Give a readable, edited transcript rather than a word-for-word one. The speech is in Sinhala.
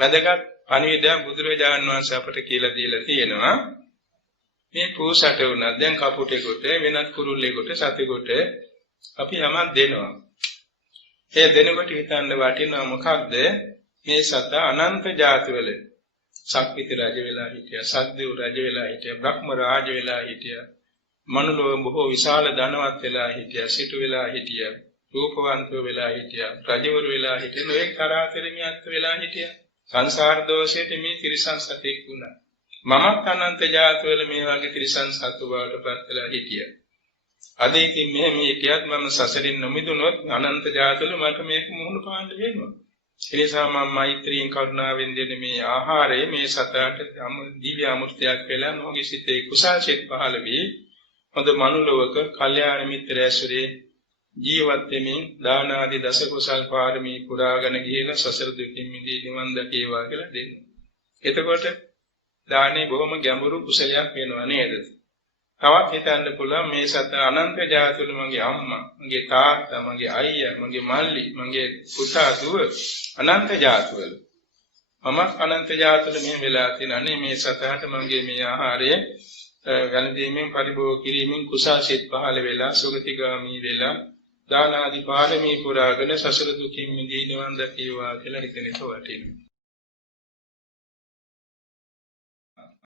වැදගත් පණිවිඩයක් බුදුරජාණන් වහන්සේ අපට කියලා දීලා තියෙනවා. මේ පූසට උනත් දැන් කපුටෙකුට වෙනත් කුරුල්ලෙකුට සතෙකුට අපි යමක් දෙනවා. ඒ දෙනකොට හිතන්න වටිනවා මොකක්ද? මේ සත අනන්ත ජාතිවල සක්විති රජ වෙලා හිටියා, සක්දේව රජ වෙලා හිටියා, බ්‍රහ්ම රාජ වෙලා හිටියා, මනුලොව බොහෝ විශාල ධනවත් වෙලා හිටියා, සිටු වෙලා හිටියා, රූපවන්තව වෙලා හිටියා, රජවරු වෙලා හිටියා, නොඑක් තරාතිරමියත් වෙලා හිටියා. සංසාර දෝෂයට මේ ත්‍රිසං සතෙක් වුණා. මමත් අනන්ත ජාතිවල මේ වගේ ත්‍රිසං සතු බවට පත් වෙලා හිටියා. අද ඉතින් මෙහෙම හිටියත් මම සසරින් නොමිදුනොත් අනන්ත ජාතිවල මට මේක මුහුණ පාන්න වෙනවා. ඒ නිසා මම මෛත්‍රියෙන් කරුණාවෙන් දෙන මේ ආහාරය මේ සතට දිව්‍ය අමෘතයක් වෙලා මොහොගේ සිතේ කුසාසිත පහළ වී හොඳ මනුලොවක කල්යාණ මිත්‍ර ඇසුරේ ජීවත් වෙමින් දාන ආදී දස කුසල් පාරමී පුරාගෙන ගිහිලා සසර දුකින් මිදී නිවන් දකේවා කියලා දෙන්නේ. එතකොට දානේ බොහොම ගැඹුරු කුසලයක් වෙනවා නේද? තවත් හිතන්න පුළුවන් මේ සත අනන්ත ජාතිවල මගේ අම්මා, මගේ තාත්තා, මගේ අයියා, මගේ මල්ලි, මගේ පුතා දුව අනන්ත ජාතිවල. මම අනන්ත ජාතිවල මේ වෙලා තියෙනනේ මේ සතහට මගේ මේ ආහාරය ගණදීමෙන් පරිභෝග කිරීමෙන් කුසාසිත පහළ වෙලා සුගතිගාමී වෙලා දාන ආදී පාරමී පුරාගෙන සසර දුකින් මිදී නිවන් දකීවා කියලා හිතෙනට වටිනවා.